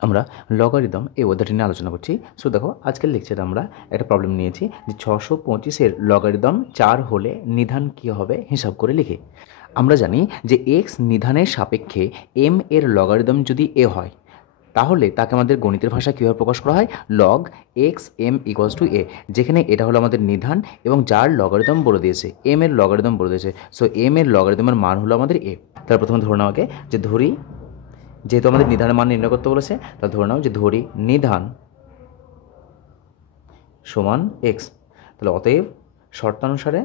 আমরা লগারিদম এই অধ্যায়টি নিয়ে আলোচনা করছি। সো দেখো, আজকের লেকচারে আমরা একটা প্রবলেম নিয়েছি যে 625-এর লগারিদম 4 হলে নিধান কী হবে হিসাব করে লিখে। আমরা জানি যে এক্স নিধানের সাপেক্ষে এম এর লগারিদম যদি এ হয় তাহলে তাকে আমাদের গণিতের ভাষায় কীভাবে প্রকাশ করা হয়, log x m equals to a, যেখানে এটা হলো আমাদের নিধান এবং যার লগারিদম বলে দিয়েছে, এম এর লগারিদম বলে দিয়েছে। সো এম এর লগারিদমের মান হলো আমাদের এ। তার প্রথমে ধরে নেওয়াকে যে ধরি, যেহেতু আমাদের নিধানের মান নির্ণয় করতে বলেছে, তাহলে ধরে নাও যে ধরি নিধান সমান এক্স। তাহলে অতএব শর্তানুসারে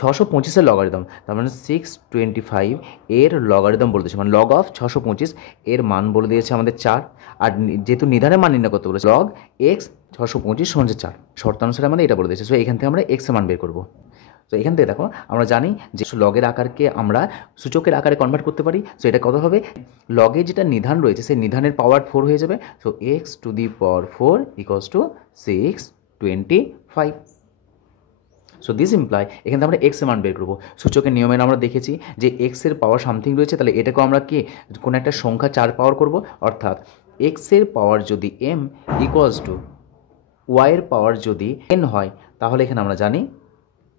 625-এর লগারিদম, তার মানে 625 এর লগারিদম বলে দিয়েছে, মানে লগ অফ 625 এর মান বলে দিয়েছে আমাদের 4। আর যেহেতু নিধানের মান নির্ণয় করতে বলেছে, লগ এক্স 625 সমান 4, শর্তানুসারে আমাদের এটা বলে দিয়েছে। সো এখান থেকে আমরা এক্সের মান বের করবো। তো এখান থেকে দেখো, আমরা জানি যে লগের আকারকে আমরা সূচকের আকারে কনভার্ট করতে পারি। সো এটা কত হবে, লগে যেটা নিধান রয়েছে সেই নিধানের পাওয়ার 4 হয়ে যাবে। So x to the power 4 equals to 625। So this imply এখান থেকে আমরা এক্সের মান বের করবো। সূচকের নিয়মের আমরা দেখেছি যে এক্সের পাওয়ার সামথিং রয়েছে, তাহলে এটাকেও আমরা কি কোনো একটা সংখ্যা 4 পাওয়ার করব, অর্থাৎ এক্সের পাওয়ার যদি এম ইকুয়ালস টু ওয়াইয়ের পাওয়ার যদি এন হয়, তাহলে এখানে আমরা জানি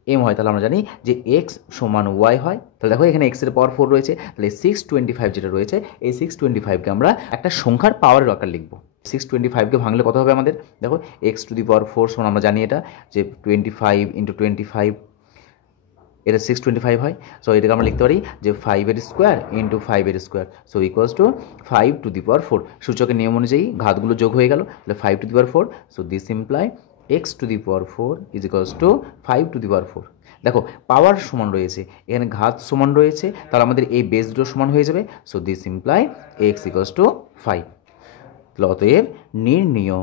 এম হয়, তাহলে আমরা জানি যে এক্স সমান ওয়াই হয়। তাহলে দেখো এখানে এক্সের পাওয়ার 4 রয়েছে, তাহলে 625 যেটা রয়েছে, এই 625কে আমরা একটা সংখ্যার পাওয়ারের আকার লিখবো। 625কে ভাঙলে কত হবে আমাদের, দেখো এক্স টু দি পাওয়ার 4 সমান আমরা জানি এটা যে 25 ইন্টু 25, এটা 625 হয়। সো এটাকে আমরা লিখতে পারি যে 5-এর স্কোয়ার ইন্টু 5-এর square, so equals to 5 to the power 4। সূচকের নিয়ম অনুযায়ী ঘাতগুলো যোগ হয়ে গেল, তাহলে 5 to the power 4। So this imply x to the power 4 is equals to 5 to the power 4। দেখো পাওয়ার সমান রয়েছে, এখানে ঘাত সমান রয়েছে, তাহলে আমাদের এই বেস দুটো সমান হয়ে যাবে। So this imply x equals to 5। তাহলে অতএব নির্ণীয়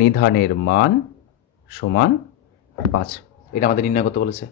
নিধানের মান সমান 5, এটা আমাদের নির্ণয় করতে বলেছে।